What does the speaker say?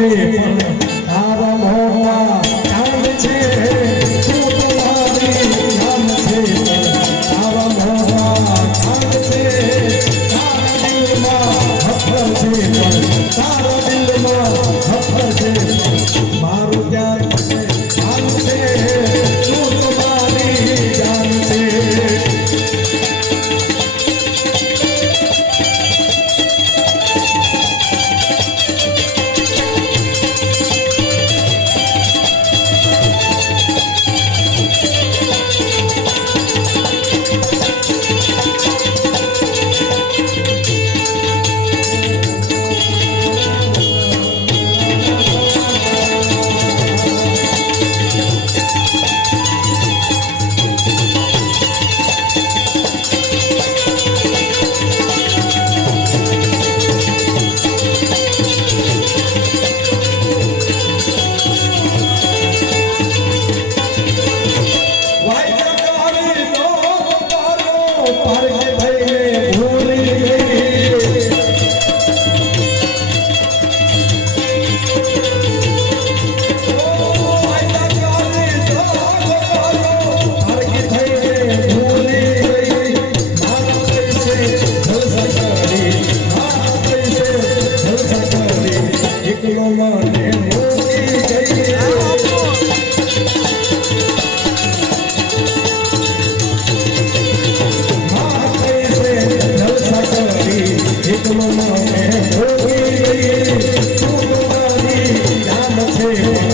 તારા મોટા કાંડ છે તું તમારી નામ છે તારા મોટા કાંડ છે તારા દિલમાં હફર છે તારા દિલમાં હફર છે મારું જ્ઞાન છે જાન છે તું તમારી જાન છે Thank you.